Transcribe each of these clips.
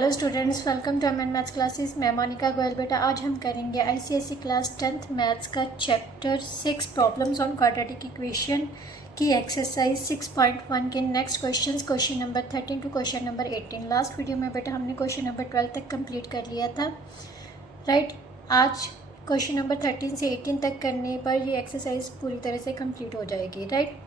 Hello students, welcome to MN maths classes. मैं मोनिका गोयल। बेटा आज हम करेंगे आईसीएसई क्लास 10th मैथ्स का chapter 6 problems on quadratic equation की एक्सरसाइज 6.1 के next question number 13 to question number 18। Last video में बेटा हमने क्वेश्चन नंबर 12 तक कंप्लीट कर लिया था, राइट। आज क्वेश्चन नंबर 13 से 18 तक करने पर ये एक्सरसाइज पूरी तरह से कंप्लीट हो जाएगी, राइट।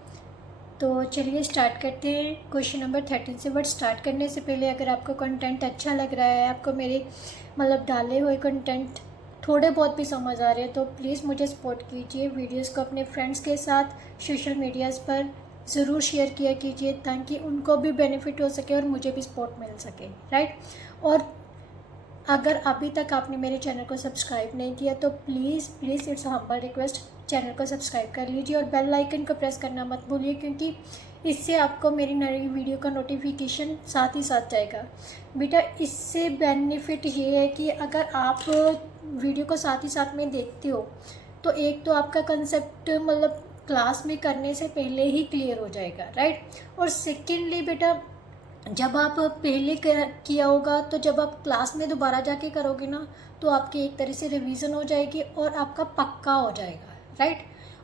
तो चलिए स्टार्ट करते हैं क्वेश्चन नंबर 13 से। बट स्टार्ट करने से पहले अगर आपको कंटेंट अच्छा लग रहा है, आपको मेरे डाले हुए कंटेंट थोड़े बहुत भी समझ आ रहे हैं, तो प्लीज़ मुझे सपोर्ट कीजिए। वीडियोस को अपने फ्रेंड्स के साथ सोशल मीडियाज़ पर ज़रूर शेयर किया कीजिए ताकि उनको भी बेनिफिट हो सके और मुझे भी सपोर्ट मिल सके, राइट। और अगर अभी तक आपने मेरे चैनल को सब्सक्राइब नहीं किया तो please it's humble request, channel को सब्सक्राइब कर लीजिए और बेल आइकन को प्रेस करना मत भूलिए, क्योंकि इससे आपको मेरी नई वीडियो का नोटिफिकेशन साथ ही साथ जाएगा। बेटा इससे बेनिफिट ये है कि अगर आप वीडियो को साथ ही साथ में देखते हो तो एक तो आपका कंसेप्ट क्लास में करने से पहले ही क्लियर हो जाएगा, राइट। और सेकेंडली बेटा जब आप पहले किया होगा तो जब आप क्लास में दोबारा जाके करोगे ना तो आपकी एक तरह से रिवीजन हो जाएगी और आपका पक्का हो जाएगा, राइट।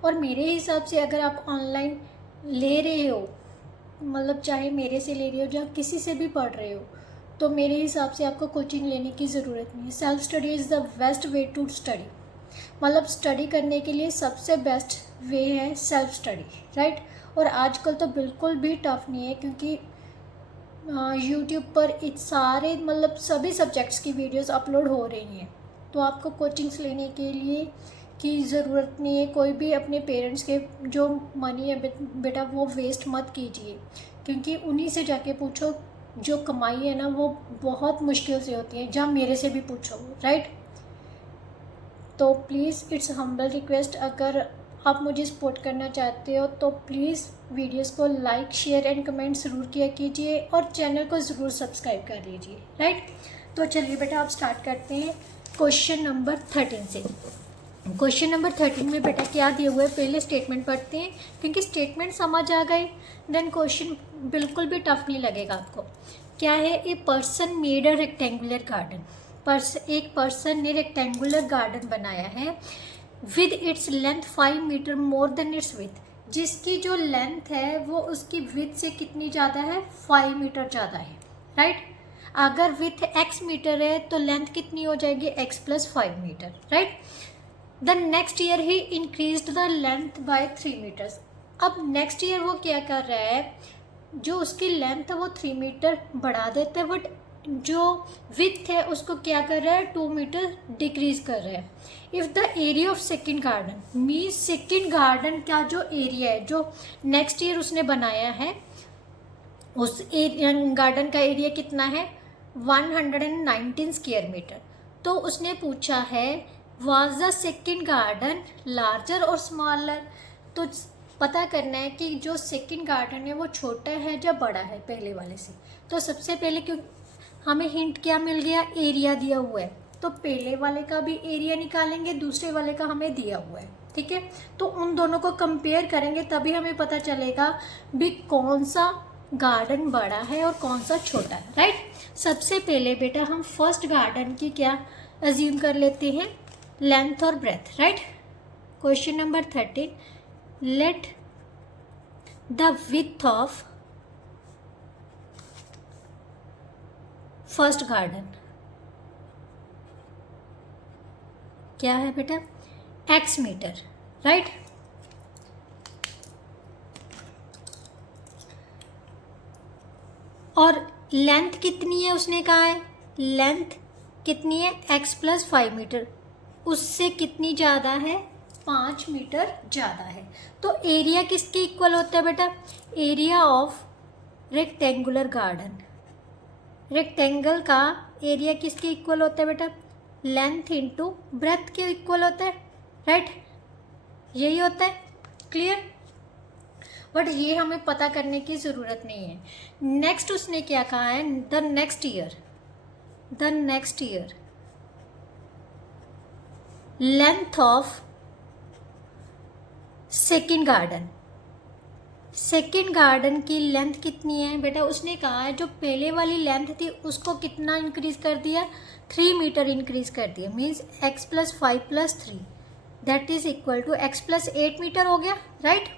और मेरे हिसाब से अगर आप ऑनलाइन ले रहे हो, चाहे मेरे से ले रहे हो या किसी से भी पढ़ रहे हो, तो मेरे हिसाब से आपको कोचिंग लेने की ज़रूरत नहीं है। Self study is the best way to study. Study करने के लिए सबसे बेस्ट वे है सेल्फ स्टडी, राइट। और आजकल तो बिल्कुल भी टफ नहीं है, क्योंकि यूट्यूब पर सारे सभी सब्जेक्ट्स की वीडियोस अपलोड हो रही हैं, तो आपको कोचिंग्स लेने के लिए की ज़रूरत नहीं है। कोई भी अपने पेरेंट्स के जो मनी है बेटा वो वेस्ट मत कीजिए, क्योंकि उन्हीं से जाके पूछो। जो कमाई है ना वो बहुत मुश्किल से होती है, जहाँ मेरे से भी पूछो, राइट। तो प्लीज़ इट्स हम्बल रिक्वेस्ट, अगर आप मुझे सपोर्ट करना चाहते हो तो प्लीज़ वीडियोस को लाइक शेयर एंड कमेंट ज़रूर किया कीजिए और चैनल को ज़रूर सब्सक्राइब कर लीजिए, राइट। तो चलिए बेटा आप स्टार्ट करते हैं क्वेश्चन नंबर 13 से। क्वेश्चन नंबर 13 में बेटा क्या दिया हुआ है, पहले स्टेटमेंट पढ़ते हैं, क्योंकि स्टेटमेंट समझ आ गए देन क्वेश्चन बिल्कुल भी टफ नहीं लगेगा आपको। क्या है, a person made a rectangular garden. एक पर्सन ने रेक्टेंगुलर गार्डन बनाया है with its length 5 metre more than its width, जिसकी जो लेंथ है वो उसकी विथ से कितनी ज़्यादा है, 5 मीटर ज़्यादा है, राइट। अगर विथ x मीटर है तो लेंथ कितनी हो जाएगी, x plus 5 metre, right. The next year he increase the length by 3 metres. अब नेक्स्ट ईयर वो क्या कर रहा है, जो उसकी लेंथ है वो 3 मीटर बढ़ा देता है, बट जो विथ है उसको क्या कर रहा है, 2 मीटर डिक्रीज कर रहा है। If the area of second garden means second garden का जो एरिया है जो नेक्स्ट ईयर उसने बनाया है, उस गार्डन का एरिया कितना है, 119 स्क्वायर मीटर। तो उसने पूछा है was the second garden larger और स्मॉलर। तो पता करना है कि जो सेकेंड गार्डन है वो छोटा है या बड़ा है पहले वाले से। तो सबसे पहले क्यों हमें हिंट क्या मिल गया, एरिया दिया हुआ है, तो पहले वाले का भी एरिया निकालेंगे, दूसरे वाले का हमें दिया हुआ है, ठीक है। तो उन दोनों को कंपेयर करेंगे तभी हमें पता चलेगा भी कौन सा गार्डन बड़ा है और कौन सा छोटा है, राइट। सबसे पहले बेटा हम फर्स्ट गार्डन की क्या अज्यूम कर लेते हैं, लेंथ और breadth, right. Question number 13, let the width of first garden क्या है बेटा, x मीटर, राइट। और लेंथ कितनी है उसने कहा है, लेंथ कितनी है, x प्लस 5 मीटर, उससे कितनी ज़्यादा है, 5 मीटर ज़्यादा है। तो एरिया किसके इक्वल होता है बेटा, area of rectangular garden. Rectangle का एरिया किसके इक्वल होता है बेटा, लेंथ इंटू ब्रेथ के इक्वल होता है, राइट। यही होता है, क्लियर। बट ये हमें पता करने की ज़रूरत नहीं है। नेक्स्ट उसने क्या कहा है, the next year length of second garden second garden की लेंथ कितनी है बेटा, उसने कहा है जो पहले वाली लेंथ थी उसको कितना इंक्रीज कर दिया, 3 मीटर इंक्रीज कर दिया, means x + 5 + 3 that is equal to x + 8 metre हो गया, राइट।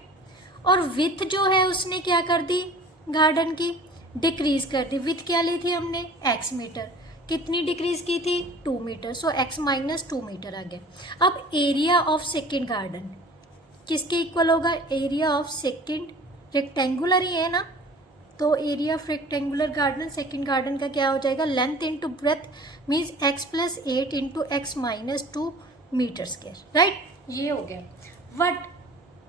और विथ जो है उसने क्या कर दी, गार्डन की डिक्रीज कर दी। विथ क्या ली थी हमने, x मीटर, कितनी डिक्रीज की थी, 2 मीटर, सो x - 2 मीटर आ गया। अब एरिया ऑफ सेकेंड गार्डन किसके इक्वल होगा, एरिया ऑफ सेकेंड, रेक्टेंगुलर ही है ना, तो area of rectangular garden second garden का क्या हो जाएगा, length into breadth means x + 8 into x - 2 metre square, right. ये हो गया। बट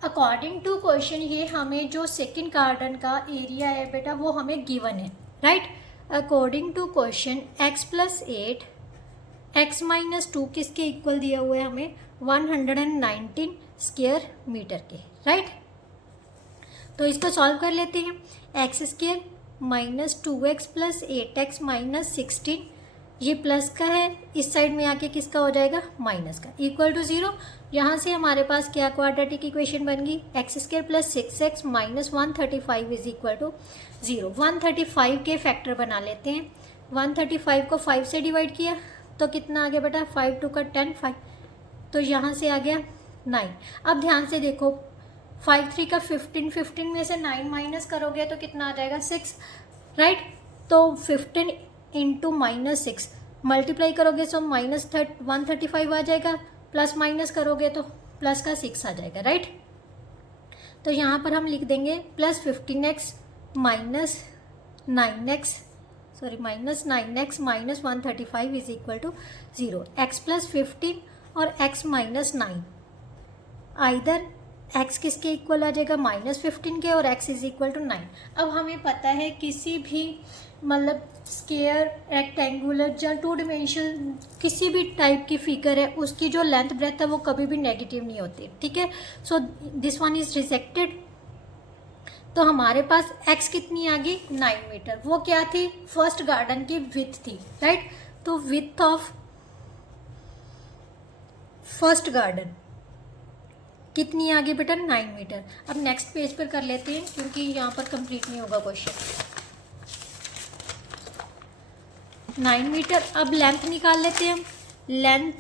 अकॉर्डिंग टू क्वेश्चन ये हमें जो सेकेंड गार्डन का एरिया है बेटा वो हमें गिवन है, right. According to question x + 8 x - 2 किसके इक्वल दिया हुआ है हमें, 119 स्क्वायर मीटर के, राइट। तो इसको सॉल्व कर लेते हैं। x² - 2x + 8x - 16, ये प्लस का है, इस साइड में आके किसका हो जाएगा, माइनस का, इक्वल टू 0। यहाँ से हमारे पास क्या क्वाड्रेटिक इक्वेशन बन गई, x² + 6x - 135 is equal to 0। 135 के फैक्टर बना लेते हैं। 135 को 5 से डिवाइड किया तो कितना आ गया बेटा, 5 × 2 = 10, 5, तो यहाँ से आ गया 9। अब ध्यान से देखो, 5 × 3 = 15, 15 में से 9 माइनस करोगे तो कितना आ जाएगा, 6, राइट। तो 15 × -6 मल्टीप्लाई करोगे तो -135 आ जाएगा, प्लस माइनस करोगे तो प्लस का 6 आ जाएगा, राइट। तो यहाँ पर हम लिख देंगे +15x - 9x - 135 is equal to 0। x + 15 और x - 9, आइदर x किसके इक्वल आ जाएगा, -15 के, और x इज इक्वल टू 9। अब हमें पता है किसी भी मतलब स्क्वायर, रेक्टेंगुलर या 2 डिमेंशन किसी भी टाइप की फिगर है उसकी जो लेंथ ब्रेथ है वो कभी भी नेगेटिव नहीं होती, ठीक है। So this one is rejected. तो हमारे पास x कितनी आ गई, 9 मीटर, वो क्या थी, फर्स्ट गार्डन की विथ थी, राइट। तो विथ ऑफ फर्स्ट गार्डन कितनी आ गई बेटा, 9 मीटर। अब नेक्स्ट पेज पर कर लेते हैं क्योंकि यहाँ पर कंप्लीट नहीं होगा क्वेश्चन। 9 मीटर। अब लेंथ निकाल लेते हैं हम, लेंथ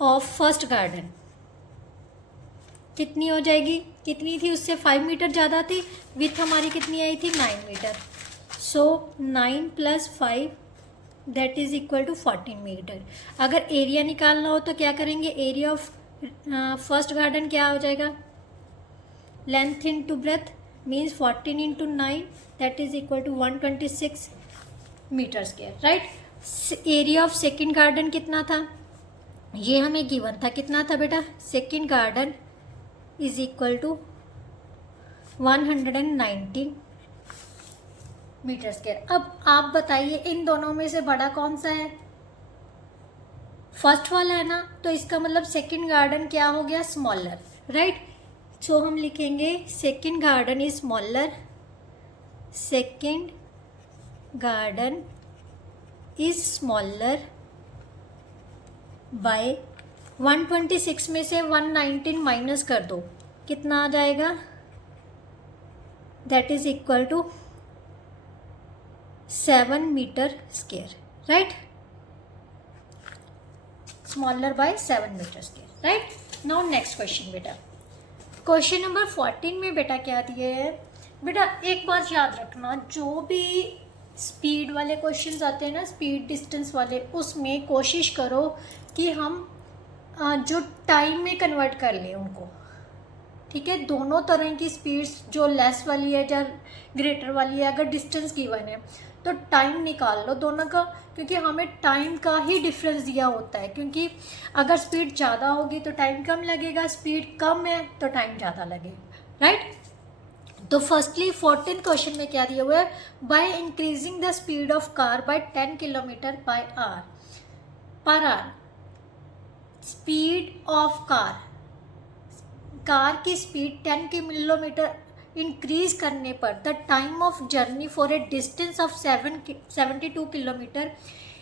ऑफ फर्स्ट गार्डन कितनी हो जाएगी, कितनी थी, उससे 5 मीटर ज़्यादा थी, विथ हमारी कितनी आई थी, 9 metre. So 9 + 5 that is equal to 14 metre. अगर एरिया निकालना हो तो क्या करेंगे, एरिया ऑफ फर्स्ट गार्डन क्या हो जाएगा, length into breadth means 14 × 9 that is equal to 126 metre square, right. Area of second garden कितना था, ये हमें गिवन था, कितना था बेटा, second garden is equal to 119 metre square. अब आप बताइए इन दोनों में से बड़ा कौन सा है, फर्स्ट वाला है ना, तो इसका मतलब सेकेंड गार्डन क्या हो गया, स्मॉलर, राइट। सो हम लिखेंगे second garden is smaller, second garden is smaller by 126 में से 119 माइनस कर दो, कितना आ जाएगा, that is equal to 7 metre square, right. Smaller by 7 metre square, right. Now next question बेटा, क्वेश्चन नंबर 14 में बेटा क्या दिए है, बेटा एक बात याद रखना, जो भी स्पीड वाले क्वेश्चंस आते हैं ना, स्पीड डिस्टेंस वाले, उसमें कोशिश करो कि हम जो टाइम में कन्वर्ट कर लें उनको, ठीक है। दोनों तरह की स्पीड्स, जो लेस वाली है या ग्रेटर वाली है, अगर डिस्टेंस गिवन है तो टाइम निकाल लो दोनों का, क्योंकि हमें टाइम का ही डिफरेंस दिया होता है, क्योंकि अगर स्पीड ज़्यादा होगी तो टाइम कम लगेगा, स्पीड कम है तो टाइम ज़्यादा लगेगा, राइट। तो फर्स्टली 14th क्वेश्चन में क्या दिया हुआ है, by increasing the speed of car by 10 kilometre per hour, speed of car की स्पीड 10 किलोमीटर इंक्रीज करने पर the time of journey for a distance of 72 kilometre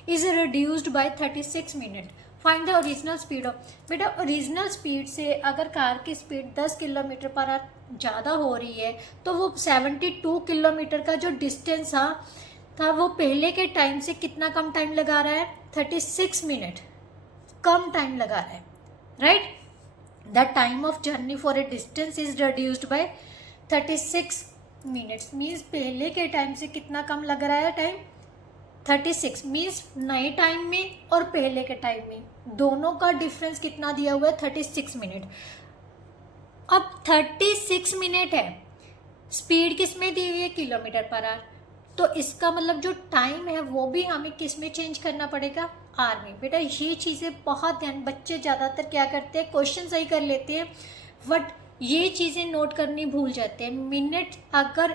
is reduced by 36 minute. Find the original speed of. बेटा original speed से अगर car की speed 10 kilometre per our ज़्यादा हो रही है तो वो 72 किलोमीटर का जो डिस्टेंस था वो पहले के टाइम से कितना कम टाइम लगा रहा है, 36 मिनट कम टाइम लगा रहा है, right. The time of journey for a distance is reduced by 36 minutes, means पहले के टाइम से कितना कम लग रहा है टाइम, 36 मीन्स नए टाइम में और पहले के टाइम में दोनों का डिफरेंस कितना दिया हुआ है, 36 मिनट। अब 36 मिनट है, स्पीड किस में दी हुई है, किलोमीटर पर आवर, तो इसका मतलब जो टाइम है वो भी हमें किस में चेंज करना पड़ेगा, आर में। बेटा ये चीज़ें बहुत ध्यान, बच्चे ज़्यादातर क्या करते हैं, क्वेश्चन सही कर लेते हैं बट ये चीज़ें नोट करनी भूल जाते हैं। मिनट अगर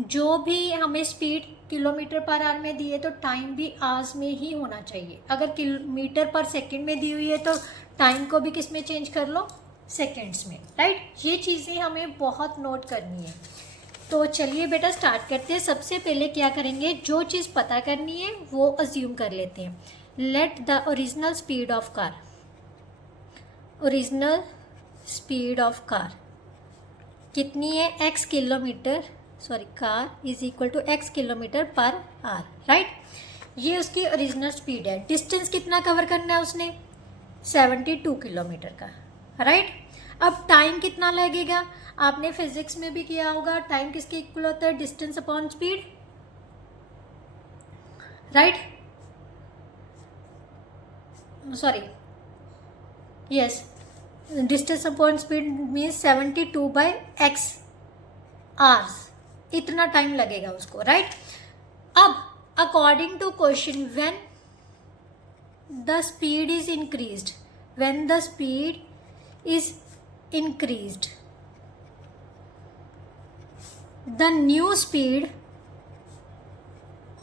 जो भी हमें स्पीड किलोमीटर पर आवर में दी है तो टाइम भी आवर्स में ही होना चाहिए। अगर किलोमीटर पर सेकंड में दी हुई है तो टाइम को भी किस में चेंज कर लो, सेकंड्स में, राइट। ये चीज़ें हमें बहुत नोट करनी है। तो चलिए बेटा स्टार्ट करते हैं। सबसे पहले क्या करेंगे, जो चीज़ पता करनी है वो अज्यूम कर लेते हैं। Let the original speed of car, original speed of car कितनी है, x kilometre, sorry car is equal to x kilometre per hour, right. ये उसकी ओरिजिनल स्पीड है। डिस्टेंस कितना कवर करना है उसने, 72 किलोमीटर का, राइट। अब टाइम कितना लगेगा, आपने फिजिक्स में भी किया होगा, टाइम किसके इक्वल होता है, distance upon speed, right, sorry yes, distance upon speed means 72 by x hours, इतना टाइम लगेगा उसको, राइट। अब according to question when the speed is increased, when the speed is increased the new speed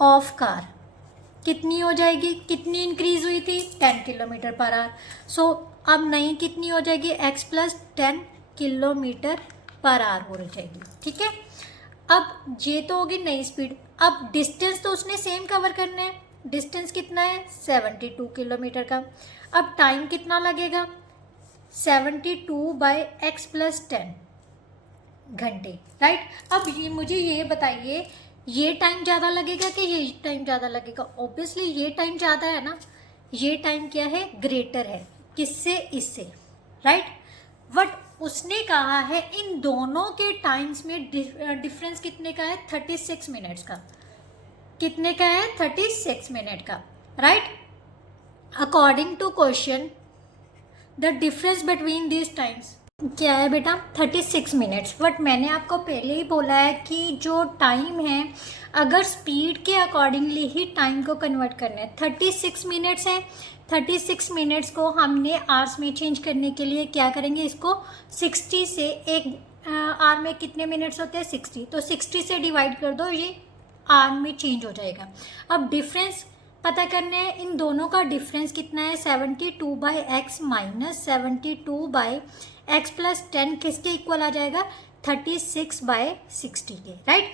of car कितनी हो जाएगी, कितनी increase हुई थी, 10 किलोमीटर पर आवर। सो अब नई कितनी हो जाएगी, x plus 10 kilometre per our हो जाएगी, ठीक है। अब ये तो होगी नई स्पीड। अब डिस्टेंस तो उसने सेम कवर करना है, डिस्टेंस कितना है, 72 किलोमीटर का। अब टाइम कितना लगेगा, 72 बाई एक्स प्लस 10 घंटे, राइट। अब ये मुझे ये बताइए, ये टाइम ज़्यादा लगेगा कि ये टाइम ज़्यादा लगेगा, ऑब्वियसली ये टाइम ज़्यादा है ना, ये टाइम क्या है, ग्रेटर है, किससे, इससे, राइट। बट उसने कहा है इन दोनों के टाइम्स में डिफरेंस कितने का है, 36 मिनट्स का, कितने का है, 36 मिनट का, right. According to question the difference between this times क्या है बेटा, 36 मिनट्स। बट मैंने आपको पहले ही बोला है कि जो टाइम है अगर स्पीड के अकॉर्डिंगली ही टाइम को कन्वर्ट करना है, 36 मिनट्स है, 36 मिनट्स को हमने आवर्स में चेंज करने के लिए क्या करेंगे, इसको 60 से, एक आवर में कितने मिनट्स होते हैं, 60, तो 60 से डिवाइड कर दो, ये आवर में चेंज हो जाएगा। अब डिफरेंस पता करना है, इन दोनों का डिफरेंस कितना है, 72 by x minus 72 by x plus 10 किसके इक्वल आ जाएगा, 36 बाई 60 के, राइट।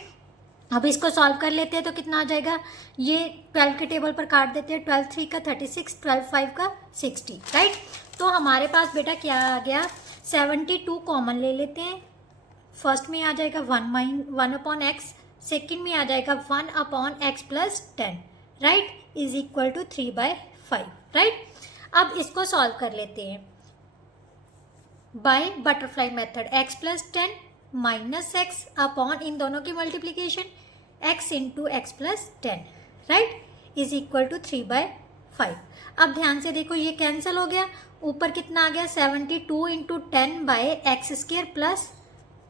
अब इसको सॉल्व कर लेते हैं तो कितना आ जाएगा, ये 12 के टेबल पर काट देते हैं, 12 3 का 36, 12 5 का 60, राइट। तो हमारे पास बेटा क्या आ गया, 72 कॉमन ले लेते हैं, फर्स्ट में आ जाएगा 1 अपॉन एक्स, सेकेंड में आ जाएगा 1 upon x plus 10, right, is equal to 3/5, right. अब इसको सॉल्व कर लेते हैं by butterfly method, x plus 10 minus x upon इन दोनों की multiplication x into x plus 10, right, is equal to 3/5। अब ध्यान से देखो ये कैंसिल हो गया, ऊपर कितना आ गया, 72 into 10 by x square plus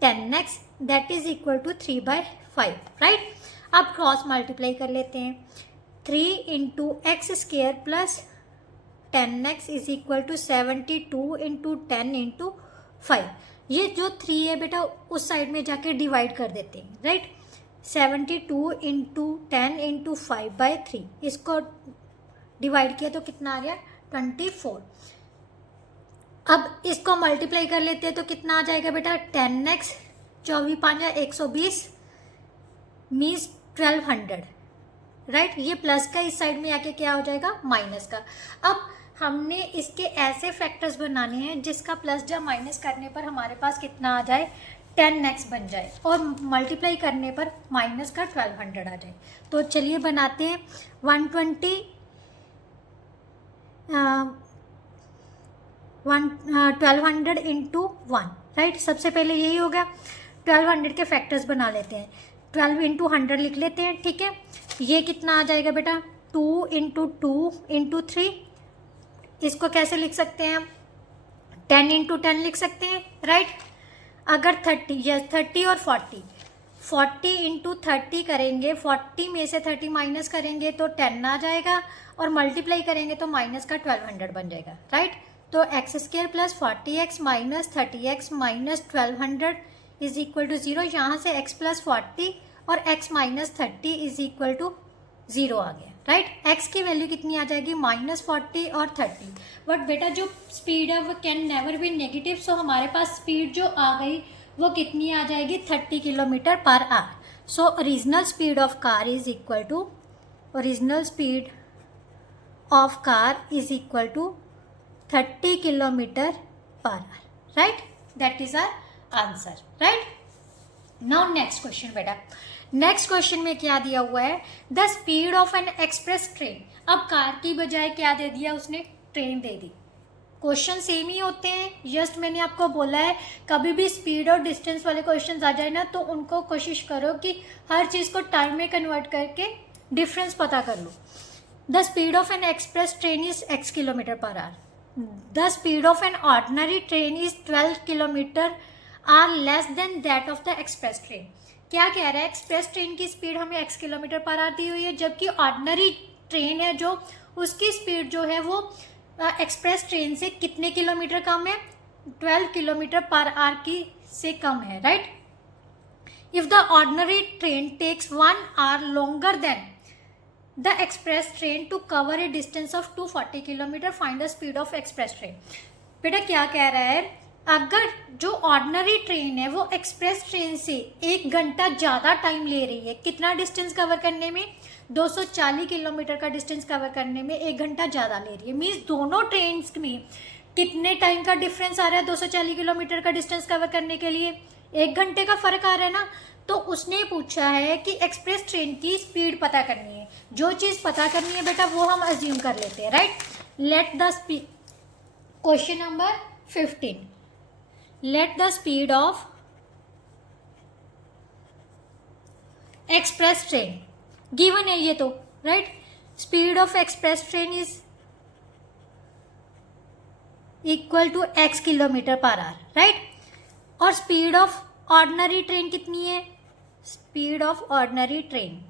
10x that is equal to 3/5, right. अब क्रॉस मल्टीप्लाई कर लेते हैं, 3 into x square plus 10x is equal to 72 into 10 into 5। ये जो 3 है बेटा उस साइड में जाके डिवाइड कर देते हैं, राइट। 72 इंटू 10 इंटू 5/3, इसको डिवाइड किया तो कितना आ गया, 24। अब इसको मल्टीप्लाई कर लेते हैं तो कितना आ जाएगा बेटा, 10x 24 5 120 मीन्स 1200, राइट। ये प्लस का इस साइड में आके क्या हो जाएगा, माइनस का। अब हमने इसके ऐसे फैक्टर्स बनाने हैं जिसका प्लस या माइनस करने पर हमारे पास कितना आ जाए, 10x बन जाए, और मल्टीप्लाई करने पर माइनस का 1200 आ जाए। तो चलिए बनाते हैं 1200 इंटू 1, राइट। सबसे पहले यही हो गया। 1200 के फैक्टर्स बना लेते हैं। 12 इंटू 100 लिख लेते हैं, ठीक है। ये कितना आ जाएगा बेटा, 2 इंटू 2 इंटू 3। इसको कैसे लिख सकते हैं हम, 10 इंटू 10 लिख सकते हैं, राइट। अगर 30 और 40 इंटू 30 करेंगे, 40 में से 30 माइनस करेंगे तो 10 आ जाएगा, और मल्टीप्लाई करेंगे तो माइनस का 1200 बन जाएगा, राइट। तो x square plus 40x minus 30x minus 1200 is equal to 0। यहाँ से x प्लस 40 और x minus 30 is equal to 0 आ गया, राइट। x की वैल्यू कितनी आ जाएगी, -40 और 30। बट बेटा जो स्पीड है वो कैन नेवर बी नेगेटिव, सो हमारे पास स्पीड जो आ गई वो कितनी आ जाएगी, 30 kilometre per hour. So original speed of car is equal to, original speed of car is equal to 30 kilometre per hour, right. That is our answer, right. Now next question बेटा, next question में क्या दिया हुआ है, the speed of an express train. अब car की बजाय क्या दे दिया उसने, ट्रेन दे दी। क्वेश्चन सेम ही होते हैं, जस्ट मैंने आपको बोला है कभी भी स्पीड और डिस्टेंस वाले क्वेश्चन आ जाए ना तो उनको कोशिश करो कि हर चीज़ को टाइम में कन्वर्ट करके डिफरेंस पता कर लो। The speed of an express train is x kilometre per hour. The speed of an ordinary train is 12 kilometre are less than that of the express train. क्या कह रहा है, एक्सप्रेस ट्रेन की speed हमें x kilometre per hour दी हुई है, जबकि ऑर्डिनरी ट्रेन है जो उसकी स्पीड जो है वो एक्सप्रेस ट्रेन से कितने किलोमीटर कम है, 12 किलोमीटर पर आवर की से कम है, right. If the ordinary train takes 1 hour longer than the express train to cover a distance of 240 kilometre, find the speed of express train. बेटा क्या कह रहा है, अगर जो ऑर्डिनरी ट्रेन है वो एक्सप्रेस ट्रेन से 1 घंटा ज़्यादा टाइम ले रही है, कितना डिस्टेंस कवर करने में, 240 किलोमीटर का डिस्टेंस कवर करने में 1 घंटा ज़्यादा ले रही है, मीन्स दोनों ट्रेन में कितने टाइम का डिफरेंस आ रहा है, 240 किलोमीटर का डिस्टेंस कवर करने के लिए 1 घंटे का फ़र्क आ रहा है ना। तो उसने पूछा है कि एक्सप्रेस ट्रेन की स्पीड पता करनी है। जो चीज़ पता करनी है बेटा वो हम अज्यूम कर लेते हैं, right. Let the speed, question number 15, let the speed of express train given है ये तो, right. Speed of express train is equal to x kilometre per hour, right. और स्पीड ऑफ ऑर्डिनरी ट्रेन कितनी है, speed of ordinary train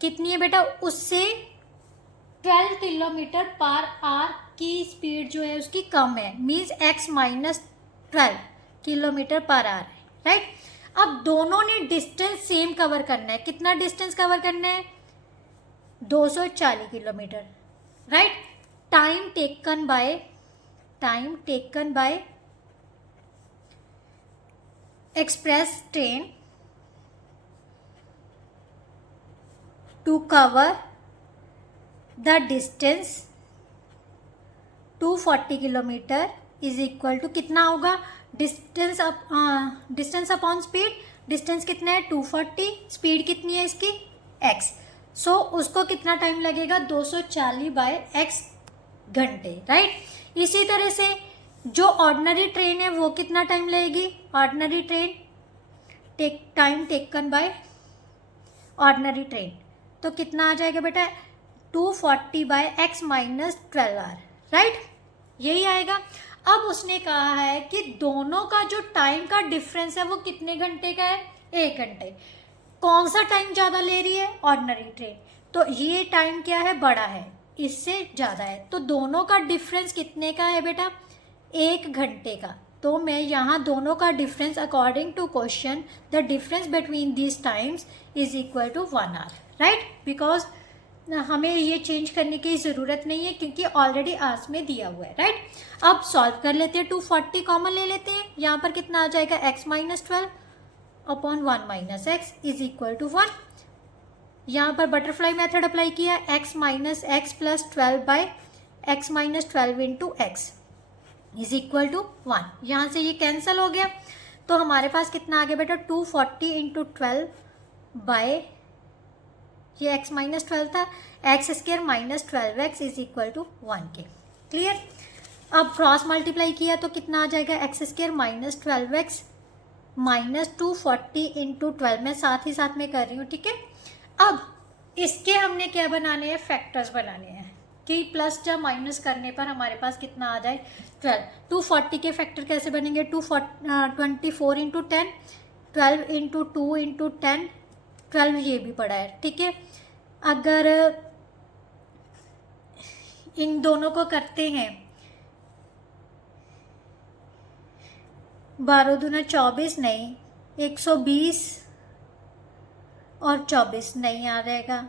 कितनी है बेटा, उससे 12 किलोमीटर पर आवर की स्पीड जो है उसकी कम है, means x minus 12 kilometre per our है, राइट। अब दोनों ने डिस्टेंस सेम कवर करना है, कितना डिस्टेंस कवर करना है, 240 kilometre, right. Time taken by express train to cover the distance 240 kilometre is equal to कितना होगा, डिस्टेंस अपॉन स्पीड, डिस्टेंस कितना है 240, स्पीड कितनी है इसकी x, सो उसको कितना टाइम लगेगा 240 बाय x घंटे, राइट। इसी तरह से जो ऑर्डिनरी ट्रेन है वो कितना टाइम लगेगी, ordinary train time taken by ordinary train, तो कितना आ जाएगा बेटा 240 by x minus 12 hour, right, यही आएगा। अब उसने कहा है कि दोनों का जो टाइम का डिफरेंस है वो कितने घंटे का है, 1 घंटे। कौन सा टाइम ज़्यादा ले रही है, ऑर्डिनरी ट्रेन, तो ये टाइम क्या है, बड़ा है, इससे ज़्यादा है, तो दोनों का डिफरेंस कितने का है बेटा, 1 घंटे का। तो मैं यहाँ दोनों का difference according to question the difference between this times is equal to 1 hour, right, because हमें ये चेंज करने की ज़रूरत नहीं है क्योंकि ऑलरेडी आर्स में दिया हुआ है, राइट। अब सॉल्व कर लेते हैं, 240 कॉमन ले लेते हैं, यहाँ पर कितना आ जाएगा x minus 12 upon 1 minus x is equal to 1। यहाँ पर बटरफ्लाई मेथड अप्लाई किया, x minus x plus 12 by x minus 12 into x is equal to 1। यहाँ से ये कैंसिल हो गया, तो हमारे पास कितना आ गया बेटा 240 इंटू 12 बाय ये x माइनस 12 था, x square minus 12x is equal to 1 के। क्लियर। अब क्रॉस मल्टीप्लाई किया तो कितना आ जाएगा x square minus 12x minus 240 into 12, मैं साथ ही साथ में कर रही हूँ, ठीक है। अब इसके हमने क्या बनाने हैं, फैक्टर्स बनाने हैं कि प्लस या माइनस करने पर हमारे पास कितना आ जाए 12। 240 के फैक्टर कैसे बनेंगे, 24 इंटू 10, 12 इंटू 2 इंटू 10, 12 ये भी पड़ा है, ठीक है। अगर इन दोनों को करते हैं 12 दूना 24 नहीं, 120 और 24 नहीं आ जाएगा,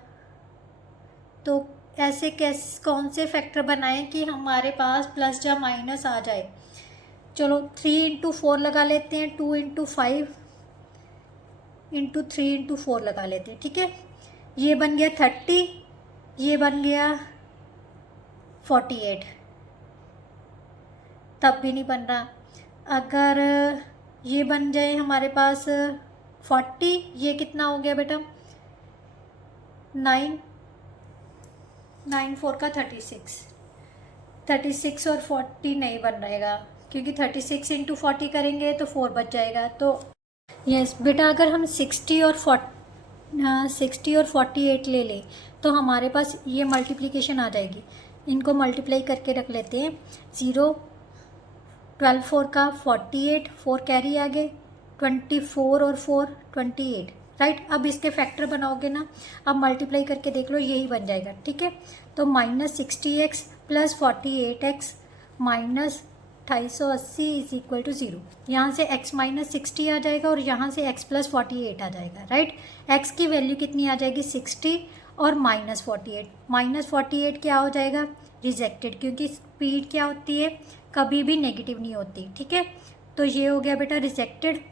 तो ऐसे कौन से फैक्टर बनाएं कि हमारे पास प्लस या माइनस आ जाए। चलो 3 इंटू 4 लगा लेते हैं, 2 इंटू 5 इंटू 3 इंटू 4 लगा लेते हैं, ठीक है। ये बन गया 30, ये बन गया 48, तब भी नहीं बन रहा। अगर ये बन जाए हमारे पास 40, ये कितना हो गया बेटा 9 4 का 36 और 40 नहीं बन रहेगा, क्योंकि 36 इंटू 40 करेंगे तो 4 बच जाएगा। तो यस बेटा, अगर हम 60 और 48 ले लें तो हमारे पास ये मल्टीप्लिकेशन आ जाएगी। इनको मल्टीप्लाई करके रख लेते हैं। 0 12 4 का 48, 4 कैरी आगे, 24 और 4 28, राइट। अब इसके फैक्टर बनाओगे ना, अब मल्टीप्लाई करके देख लो, यही बन जाएगा, ठीक है। तो minus 60x plus 48x minus 280 is equal to 0। यहाँ से x माइनस 60 आ जाएगा और यहाँ से x प्लस 48 आ जाएगा, राइट। x की वैल्यू कितनी आ जाएगी 60 और माइनस 48 क्या हो जाएगा रिजेक्टेड, क्योंकि स्पीड क्या होती है कभी भी नेगेटिव नहीं होती, ठीक है। तो ये हो गया बेटा रिजेक्टेड।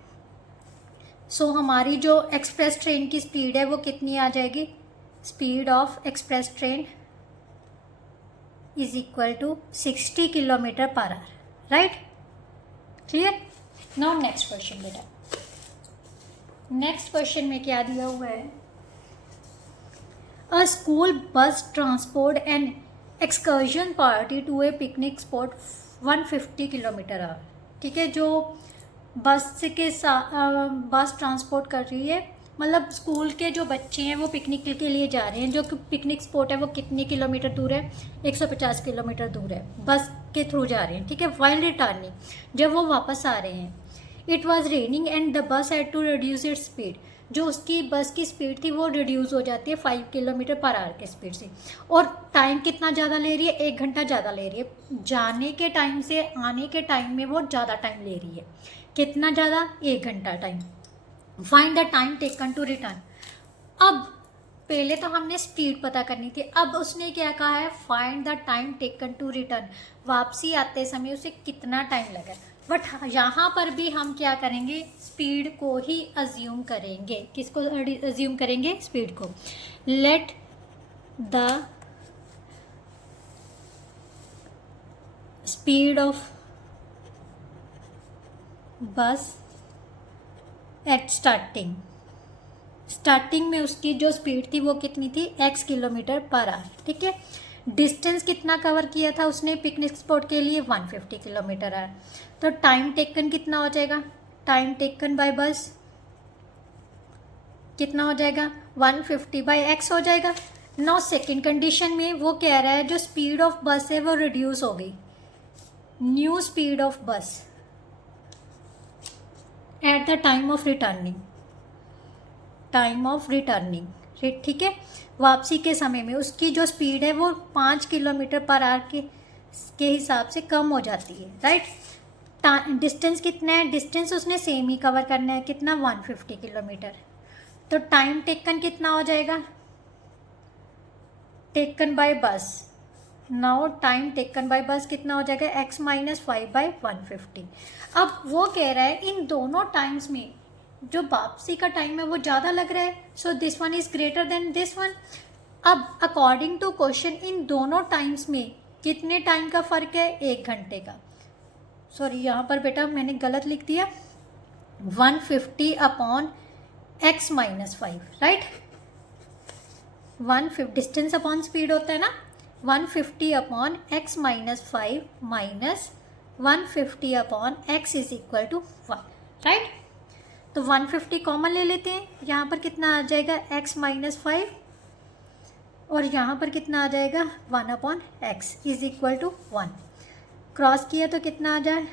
सो हमारी जो एक्सप्रेस ट्रेन की स्पीड है वो कितनी आ जाएगी, speed of express train is equal to 60 kilometre per hour, right. Clear. Now next question बेटा, नेक्स्ट क्वेश्चन में क्या दिया हुआ है, a school bus transport an excursion party to a picnic spot 150 kilometre hour, ठीक है। जो बस के बस ट्रांसपोर्ट कर रही है, मतलब स्कूल के जो बच्चे हैं वो पिकनिक के लिए जा रहे हैं। जो पिकनिक स्पॉट है वो कितने किलोमीटर दूर है, 150 किलोमीटर दूर है, बस के थ्रू जा रहे हैं, ठीक है। वाइल रिटर्निंग, जब वो वापस आ रहे हैं, it was raining and the bus had to reduce its speed, जो उसकी बस की स्पीड थी वो रिड्यूस हो जाती है 5 किलोमीटर पर आवर के स्पीड से। और टाइम कितना ज़्यादा ले रही है, 1 घंटा ज़्यादा ले रही है। जाने के टाइम से आने के टाइम में वो ज़्यादा टाइम ले रही है, कितना ज़्यादा, 1 घंटा time. Find the time taken to return. अब पहले तो हमने स्पीड पता करनी थी, अब उसने क्या कहा है, find the time taken to return, वापसी आते समय उसे कितना टाइम लगा। बट यहाँ पर भी हम क्या करेंगे, स्पीड को ही अज्यूम करेंगे। किसको अज्यूम करेंगे, स्पीड को। लेट द स्पीड ऑफ बस एट स्टार्टिंग में उसकी जो स्पीड थी वो कितनी थी, x किलोमीटर पर आवर, ठीक है। डिस्टेंस कितना कवर किया था उसने पिकनिक स्पॉट के लिए, 150 किलोमीटर आवर। तो टाइम टेकन कितना हो जाएगा, टाइम टेकन बाय बस कितना हो जाएगा, 150 बाय x हो जाएगा। नौ सेकेंड कंडीशन में वो कह रहा है जो स्पीड ऑफ बस है वो रिड्यूस हो गई, न्यू स्पीड ऑफ बस at the time of returning, ठीक है। वापसी के समय में उसकी जो स्पीड है वो 5 किलोमीटर पर आवर के हिसाब से कम हो जाती है, राइट। डिस्टेंस कितना है, डिस्टेंस उसने सेम ही कवर करना है, कितना 150 किलोमीटर। तो टाइम टेकन कितना हो जाएगा, टेकन बाय बस, now time taken bye bus कितना हो जाएगा, x माइनस 5 बाई 150। अब वो कह रहा है इन दोनों टाइम्स में जो वापसी का टाइम है वो ज़्यादा लग रहा है, so this one is greater than this one. अब अकॉर्डिंग टू क्वेश्चन इन दोनों टाइम्स में कितने टाइम का फ़र्क है? 1 घंटे का। सॉरी, यहाँ पर बेटा मैंने गलत लिख दिया, 150 upon x minus 5, right. 150 distance upon speed होता है ना, 150 upon x minus 5 minus 150 upon x is equal to 1, right. तो 150 कॉमन ले लेते हैं, यहाँ पर कितना आ जाएगा? x माइनस 5 और यहाँ पर कितना आ जाएगा? 1 upon x is equal to 1। Cross किया तो कितना आ जाए?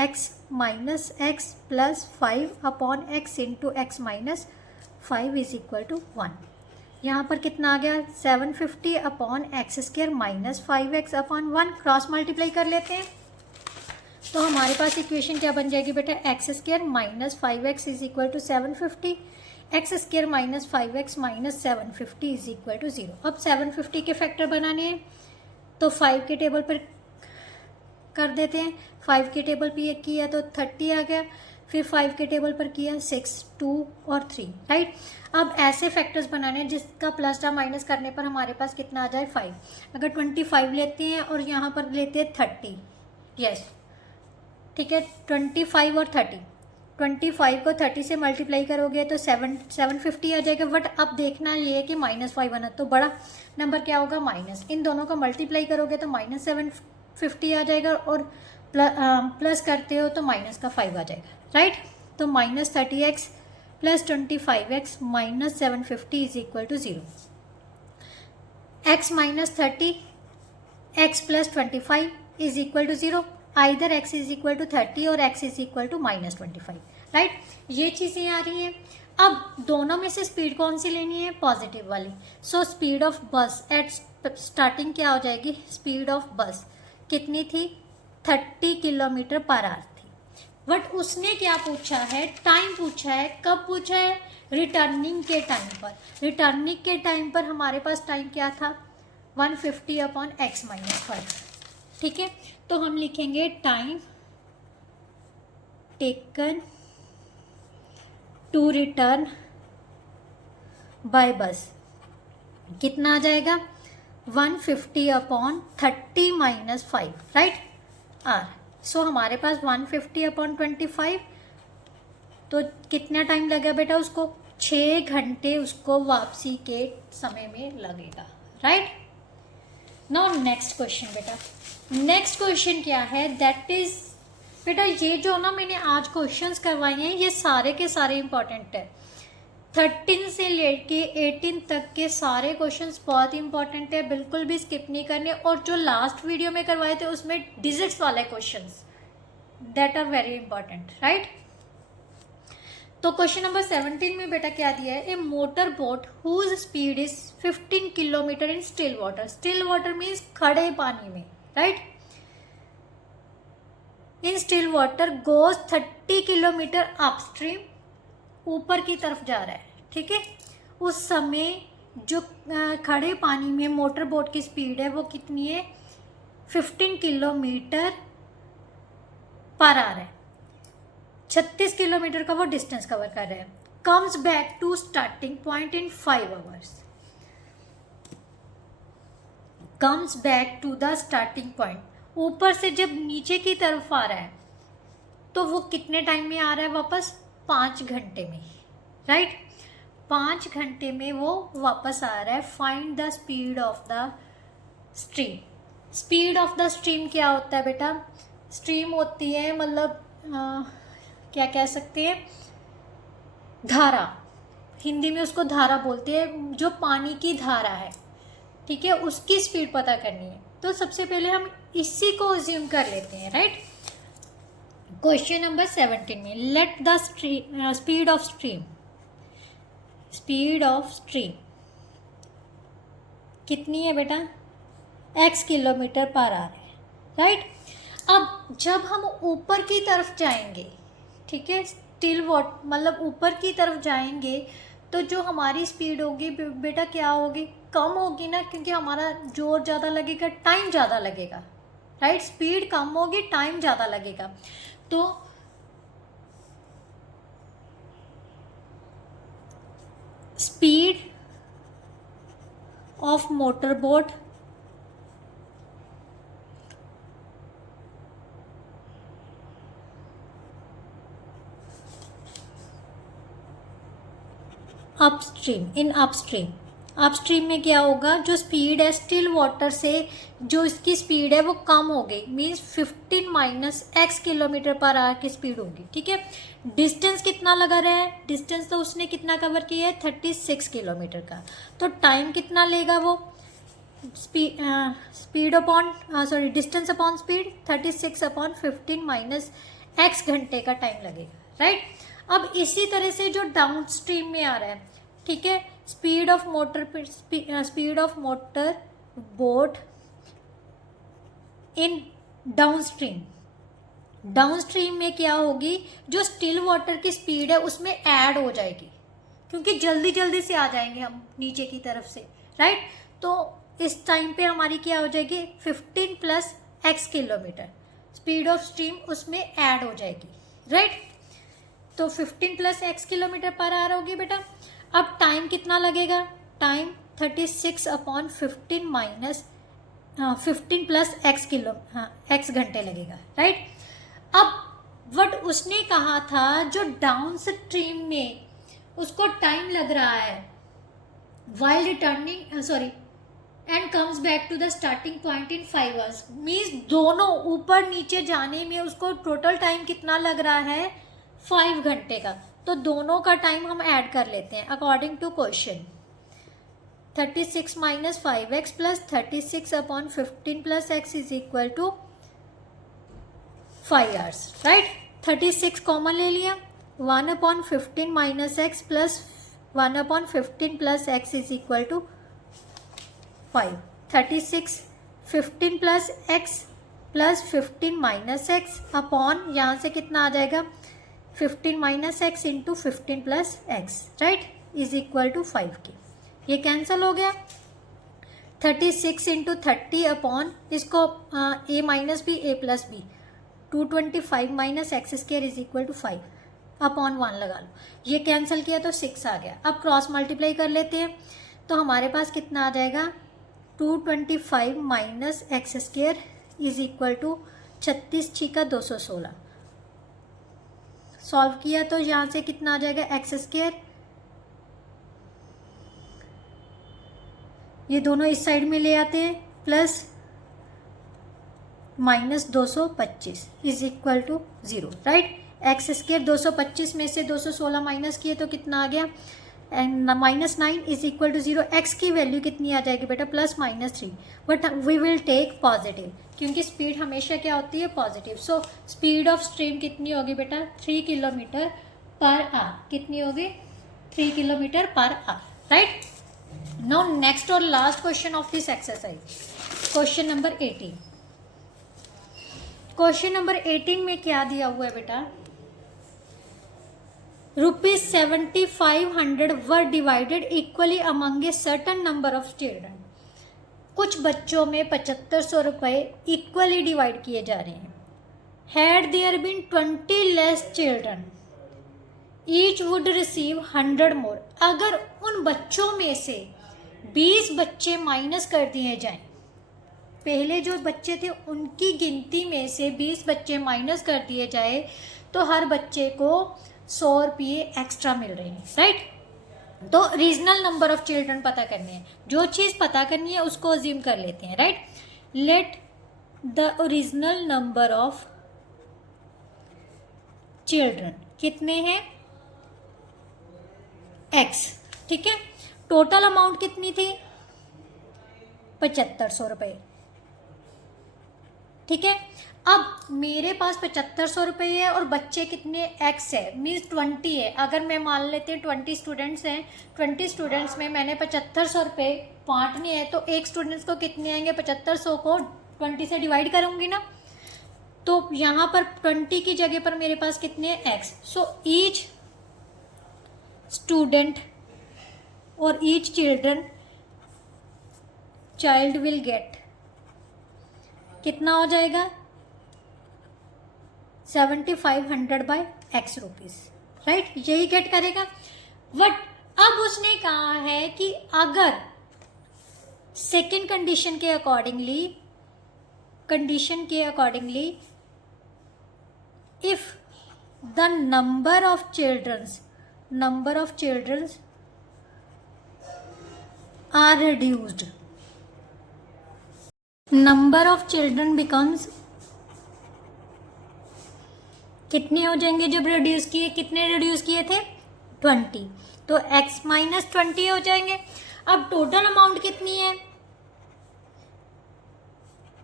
x minus x plus 5 upon x into x minus 5 is equal to 1। यहाँ पर कितना आ गया? 750 upon x square minus 5x upon 1। Cross multiply कर लेते हैं तो हमारे पास इक्वेशन क्या बन जाएगी बेटा? X square minus 5x is equal to 750, x square minus 5x minus 750 is equal to 0। अब 750 के फैक्टर बनाने हैं तो 5 के टेबल पर कर देते हैं। 5 के टेबल पे किया तो 30 आ गया, फिर 5 के टेबल पर किया 6, 2 और 3, राइट। अब ऐसे फैक्टर्स बनाने हैं जिसका प्लस या माइनस करने पर हमारे पास कितना आ जाए? 5। अगर 25 लेते हैं और यहाँ पर लेते हैं 30, यस ठीक है, 25 और 30, 25 को 30 से मल्टीप्लाई करोगे तो 750 आ जाएगा। बट अब देखना ये है कि -5 बना तो बड़ा नंबर क्या होगा? माइनस। इन दोनों को मल्टीप्लाई करोगे तो माइनस 750 आ जाएगा और प्लस करते हो तो माइनस का 5 आ जाएगा, राइट। तो minus 30x plus 25x minus 750 is equal to 0। x minus 30 x plus 25 is equal to 0। Either x is equal to 30 और x is equal to minus 25, right. ये चीज़ें आ रही हैं। अब दोनों में से स्पीड कौन सी लेनी है? पॉजिटिव वाली। सो स्पीड ऑफ बस एट स्टार्टिंग क्या हो जाएगी? स्पीड ऑफ बस कितनी थी? 30 किलोमीटर पर आवर थी। बट उसने क्या पूछा है? टाइम पूछा है। कब पूछा है? रिटर्निंग के टाइम पर। रिटर्निंग के टाइम पर हमारे पास टाइम क्या था? 150 अपॉन एक्स माइनस 5, ठीक है। तो हम लिखेंगे time taken to return by bus. कितना आ जाएगा? 150 अपॉन 30 माइनस 5, राइट, आर। सो हमारे पास 150 अपॉन 25, तो कितना टाइम लगेगा बेटा? उसको 6 घंटे उसको वापसी के समय में लगेगा, राइट। नाउ नेक्स्ट क्वेश्चन बेटा। नेक्स्ट क्वेश्चन क्या है? दैट इज बेटा, ये जो ना मैंने आज क्वेश्चंस करवाए हैं ये सारे के सारे इंपॉर्टेंट है। 13 से लेके 18 तक के सारे क्वेश्चंस बहुत इंपॉर्टेंट है, बिल्कुल भी स्किप नहीं करने। और जो लास्ट वीडियो में करवाए थे उसमें डिजिट्स वाले questions that are very important, right. तो क्वेश्चन नंबर 17 में बेटा क्या दिया है? A motor boat whose speed is 15 kilometre in still water. Still water means खड़े पानी में, right. In still water goes 30 kilometre upstream, ऊपर की तरफ जा रहा है, ठीक है। उस समय जो खड़े पानी में मोटर बोट की स्पीड है वो कितनी है? 15 किलोमीटर पर आवर है। 36 किलोमीटर का वो डिस्टेंस कवर कर रहा है। Comes back to starting point in 5 hours. Comes back to the starting point, ऊपर से जब नीचे की तरफ आ रहा है तो वो कितने टाइम में आ रहा है वापस? 5 घंटे में, राइट। 5 घंटे में वो वापस आ रहा है। Find the speed of the stream. Speed of the stream क्या होता है बेटा? स्ट्रीम होती है मतलब क्या कह सकते हैं? धारा। हिंदी में उसको धारा बोलते हैं, जो पानी की धारा है, ठीक है, उसकी स्पीड पता करनी है। तो सबसे पहले हम इसी को अज्यूम कर लेते हैं, राइट। क्वेश्चन नंबर 17 में late the speed of stream, speed of stream कितनी है बेटा? x किलोमीटर पर आवर है, राइट। अब जब हम ऊपर की तरफ जाएंगे, ठीक है, स्टिल वाटर मतलब ऊपर की तरफ जाएंगे तो जो हमारी स्पीड होगी बेटा क्या होगी? कम होगी ना, क्योंकि हमारा जोर ज़्यादा लगेगा, टाइम ज़्यादा लगेगा, राइट। स्पीड कम होगी, टाइम ज़्यादा लगेगा। तो speed of motor boat upstream, in upstream. Upstream में क्या होगा, जो स्पीड है स्टिल वाटर से जो इसकी स्पीड है वो कम हो गई, means 15 minus x kilometre per our की स्पीड होगी। ठीक है, डिस्टेंस कितना लगा रहा है, डिस्टेंस तो उसने कितना कवर किया है 36 किलोमीटर का, तो टाइम कितना लेगा वो, speed upon sorry distance upon speed 36 upon 15 minus x घंटे का टाइम लगेगा, राइट। अब इसी तरह से जो डाउन स्ट्रीम में आ रहा है, ठीक है, speed of motor boat in downstream, downstream में क्या होगी, जो स्टिल वाटर की स्पीड है उसमें ऐड हो जाएगी, क्योंकि जल्दी जल्दी से आ जाएंगे हम नीचे की तरफ से, राइट। तो इस टाइम पे हमारी क्या हो जाएगी 15 plus x kilometre, speed of stream उसमें ऐड हो जाएगी, राइट। तो 15 plus x kilometre per our होगी बेटा। अब टाइम कितना लगेगा, time 36 upon 15 minus 15 plus x घंटे लगेगा, राइट। अब वट उसने कहा था जो डाउन स्ट्रीम में उसको टाइम लग रहा है while returning and comes back to the starting point in 5 hours, means दोनों ऊपर नीचे जाने में उसको टोटल टाइम कितना लग रहा है 5 घंटे का। तो दोनों का टाइम हम ऐड कर लेते हैं according to question. 36 minus 5x plus 36 upon 15 plus x is equal to 5 hours, right. 36 common ले लिया, 1 upon 15 minus x plus 1 upon 15 plus x is equal to 5। 36 15 plus x plus 15 minus x upon यहाँ से कितना आ जाएगा 15 minus x into 15 plus x, right, is equal to 5 की। ये cancel हो गया। 36 इंटू 30 अपॉन इसको a minus b a plus b 225 minus x square is equal to 5 upon 1 लगा लो, ये कैंसिल किया तो 6 आ गया। अब क्रॉस मल्टीप्लाई कर लेते हैं तो हमारे पास कितना आ जाएगा 225 minus x square is equal to 36 छिका 216। सॉल्व किया तो यहाँ से कितना आ जाएगा एक्स स्क्वायर, ये दोनों इस साइड में ले आते हैं, plus minus 225 is equal to 0, right. X square 225 में से 216 माइनस किए तो कितना आ गया and minus 9 is equal to 0। X की वैल्यू कितनी आ जाएगी बेटा plus minus 3, but we will take positive क्योंकि स्पीड हमेशा क्या होती है positive. So speed of stream कितनी होगी बेटा 3 किलोमीटर पर आवर, कितनी होगी 3 kilometre per hour, right. Now next और last question of this exercise, question number 18। Question number 18 में क्या दिया हुआ है बेटा, ₹7500 were divided equally among a certain number of children. कुछ बच्चों में 7500 रुपये इक्वली डिवाइड किए जा रहे हैं। Had there been 20 less children each would receive 100 more. अगर उन बच्चों में से 20 बच्चे माइनस कर दिए जाएं, पहले जो बच्चे थे उनकी गिनती में से 20 बच्चे माइनस कर दिए जाए तो हर बच्चे को 100 रुपये एक्स्ट्रा मिल रहे हैं, राइट। तो रीजनल नंबर ऑफ चिल्ड्रन पता करने हैं, जो चीज़ पता करनी है उसको अज्यूम कर लेते हैं, right. Let the original number of children कितने हैं x, ठीक है। टोटल अमाउंट कितनी थी 7500 रुपये, ठीक है। अब मेरे पास 7500 रुपये है और बच्चे कितने x है, मीन्स 20 है। अगर मैं मान लेते हैं 20 स्टूडेंट्स हैं, 20 स्टूडेंट्स में मैंने 7500 रुपये बांटने हैं, तो एक स्टूडेंट्स को कितने आएंगे 7500 को 20 से डिवाइड करूँगी ना, तो यहाँ पर 20 की जगह पर मेरे पास कितने हैं x। सो ईच स्टूडेंट और ईच चाइल्ड विल गेट कितना हो जाएगा 7500 बाय x रुपीज़, राइट, यही गेट करेगा। बट अब उसने कहा है कि अगर सेकेंड कंडीशन के accordingly if the number of childrens are reduced, number of children becomes, कितने हो जाएंगे जब रिड्यूस किए, कितने रिड्यूस किए थे 20, तो x माइनस 20 हो जाएंगे। अब टोटल अमाउंट कितनी है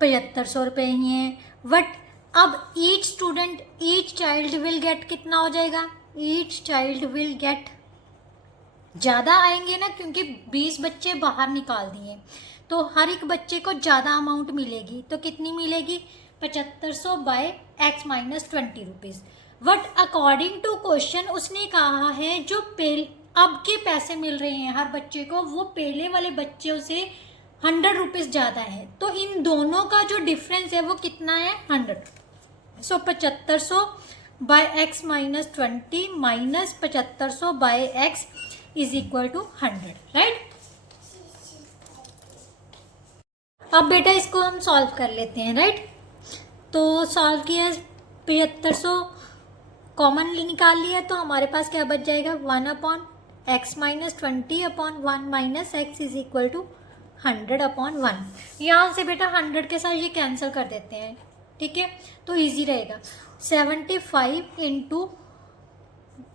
7500 रुपये ही है। बट अब each student, each child will get कितना हो जाएगा, ईच चाइल्ड विल गेट, ज़्यादा आएंगे ना क्योंकि 20 बच्चे बाहर निकाल दिए, तो हर एक बच्चे को ज़्यादा अमाउंट मिलेगी। तो कितनी मिलेगी 7500 by x minus 20 rupees. But according to question उसने कहा है जो अब के पैसे मिल रहे हैं हर बच्चे को, वो पहले वाले बच्चों से 100 रुपीज़ ज़्यादा है। तो इन दोनों का जो डिफरेंस है वो कितना है 100। So 7500 by x minus 20 minus 7500 by x is equal to 100, right. अब बेटा इसको हम सॉल्व कर लेते हैं, राइट। तो सॉल्व किया, 7500 कॉमन निकाल लिया, तो हमारे पास क्या बच जाएगा 1 upon x minus 20 upon 1 minus x is equal to 100 upon 1। यहाँ से बेटा 100 के साथ ये कैंसिल कर देते हैं, ठीक है, तो इजी रहेगा। 75 इंटू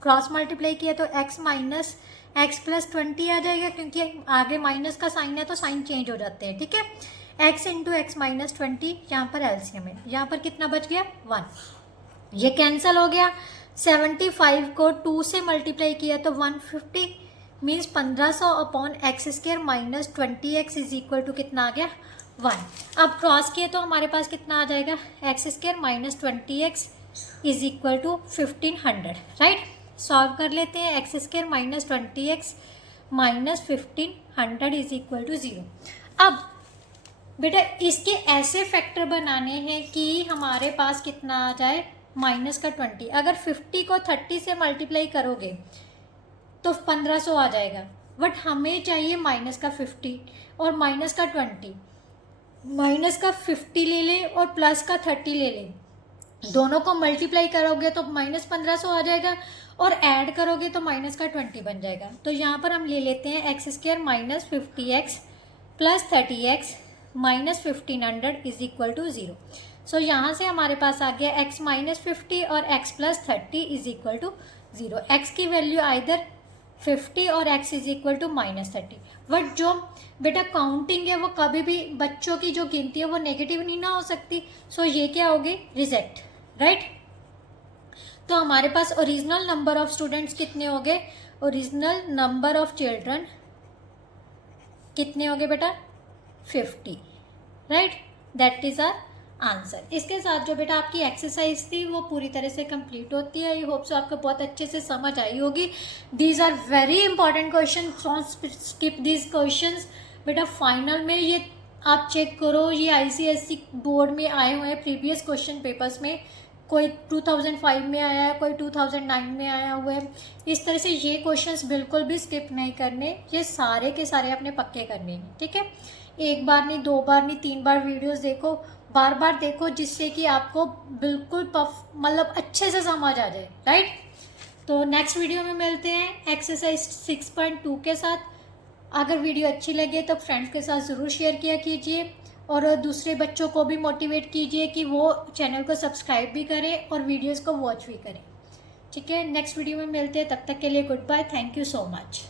क्रॉस मल्टीप्लाई किया तो x माइनस x प्लस 20 आ जाएगा, क्योंकि आगे माइनस का साइन है तो साइन चेंज हो जाते हैं, ठीक है। x इंटू एक्स माइनस 20, यहाँ पर एलसीएम है, यहाँ पर कितना बच गया 1, ये कैंसिल हो गया। 75 को 2 से मल्टीप्लाई किया तो 150 means 1500 upon x square minus 20x is equal to कितना आ गया 1। अब क्रॉस किए तो हमारे पास कितना आ जाएगा x square minus 20x is equal to 1500, right. Solve कर लेते हैं, x square minus 20x minus 1500 is equal to 0। अब बेटा इसके ऐसे फैक्टर बनाने हैं कि हमारे पास कितना आ जाए माइनस का 20। अगर 50 को 30 से मल्टीप्लाई करोगे तो 1500 आ जाएगा, बट हमें चाहिए माइनस का 50 और माइनस का 20। माइनस का 50 ले लें और प्लस का 30 ले लें, दोनों को मल्टीप्लाई करोगे तो माइनस 1500 आ जाएगा और ऐड करोगे तो माइनस का 20 बन जाएगा। तो यहाँ पर हम ले लेते हैं x square minus 50x plus 30x minus 1500 is equal to 0। So यहाँ से हमारे पास आ गया x माइनस 50 और x plus 30 is equal to 0। x की वैल्यू आइदर 50 और x is equal to minus 30। But जो बेटा काउंटिंग है वो कभी भी बच्चों की जो गिनती है वो नेगेटिव नहीं ना हो सकती, सो ये क्या होगी रिजेक्ट, राइट। तो हमारे पास ओरिजिनल नंबर ऑफ स्टूडेंट्स कितने हो गए, ओरिजिनल नंबर ऑफ चिल्ड्रन कितने हो गए बेटा 50, right. That is our answer. इसके साथ जो बेटा आपकी एक्सरसाइज थी वो पूरी तरह से कंप्लीट होती है। आई होप सो आपको बहुत अच्छे से समझ आई होगी। These are very important question, don't skip these questions. बेटा फाइनल में ये आप चेक करो, ये ICSE बोर्ड में आए हुए हैं प्रीवियस क्वेश्चन पेपर्स में, कोई 2005 में आया है, कोई 2009 में आया हुआ है। इस तरह से ये क्वेश्चंस बिल्कुल भी स्किप नहीं करने, ये सारे के सारे अपने पक्के करने हैं, ठीक है। एक बार नहीं, 2 बार नहीं, 3 बार वीडियोस देखो, बार बार देखो, जिससे कि आपको बिल्कुल मतलब अच्छे से समझ आ जाए, राइट। तो नेक्स्ट वीडियो में मिलते हैं एक्सरसाइज 6.2 के साथ। अगर वीडियो अच्छी लगे तो फ्रेंड्स के साथ ज़रूर शेयर किया कीजिए और दूसरे बच्चों को भी मोटिवेट कीजिए कि वो चैनल को सब्सक्राइब भी करें और वीडियोस को वॉच भी करें, ठीक है। नेक्स्ट वीडियो में मिलते हैं, तब तक के लिए goodbye, thank you so much.